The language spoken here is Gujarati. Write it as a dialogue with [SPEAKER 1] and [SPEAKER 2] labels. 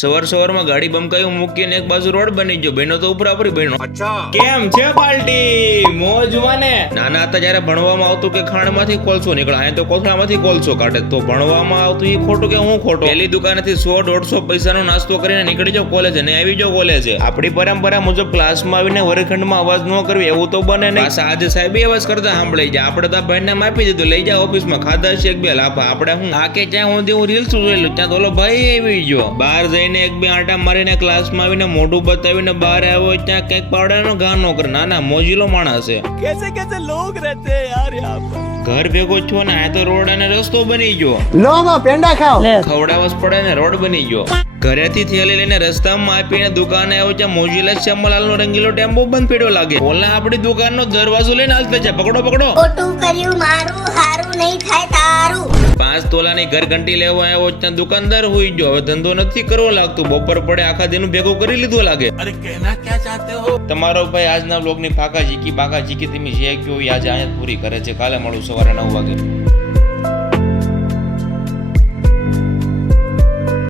[SPEAKER 1] સવાર સવારમાં ગાડી બમકાયું મૂકીને એક બાજુ રોડ બની ગયો. બહેનો તો ઉપરાપરી બહેનો. કેમ છે પાલટી? મોજમાં ને નાના હતા જ્યારે ભણવામાં આવતું કે ખાણમાંથી કોલસો નીકળે. અહીંયા તો કોથળામાંથી કોલસો કાઢે. તો ભણવામાં આવતું એ ખોટું કે હું ખોટું? પહેલી દુકાનેથી સો દોઢસો પૈસાનો નાસ્તો કરીને નીકળી જાવ કોલેજે ને આવી જાવ કોલેજે. આપણી પરંપરા મુજબ ક્લાસમાં આવીને વર્ગખંડમાં અવાજ ન કરવી એવું તો બને નહીં. પાછા સાહેબ અવાજ કરતા સાંભળી જાય આપણે તો ભાઈને માપી દીધું લઈ જાવ ઓફિસમાં. ખાધા છે એક બે લાફા. આપણે હું આ કે ત્યાં હું રીલ્સ જોયેલું ત્યાં તો ભાઈ આવી ગયો. બહાર જઈને જઈને એક બે આંટા મારીને ક્લાસમાં આવીને મોઢું બતાવીને બહાર આવ્યો ત્યાં કંઈક પાવડાનો ઘા નો કરે. મોજીલો માણસ છે.
[SPEAKER 2] કેસે કેસે લોગ રહેતે યાર યહાં
[SPEAKER 1] ઘર ભેગો છો ને આ તો રોડ અને રસ્તો બની ગયો.
[SPEAKER 3] લો માં પેંડા ખાવ
[SPEAKER 1] ખવડાવસ પડે ને રોડ બની ગયો. ઘરેથી થેલી લઈને રસ્તામાં આપીને દુકાને આવ્યો છે મોજીલા શ્યામલાલ નો રંગીલો ટેમ્પો બંધ પડ્યો લાગે. ઓલા આપણી દુકાનનો દરવાજો લઈને હાલતે છે પકડો પકડો.
[SPEAKER 4] ખોટું કર્યું મારું
[SPEAKER 1] પાંચ તોલાની ઘરઘંટી લેવા આવ્યો ત્યાં દુકાનદાર હોઈ ગયો. હવે ધંધો નથી કરવો લાગતું. બપોર પડે આખા દિન ભેગો કરી લીધો લાગે.
[SPEAKER 2] અરે કહેના ક્યાં ચાહતે હો?
[SPEAKER 1] તમારો ભાઈ આજના બ્લોગની પાકા જીકી પાકા જીકી તમે જે કયો આજે અહીંયા પૂરી કરે છે. કાલે મળું સવારે નવ વાગે.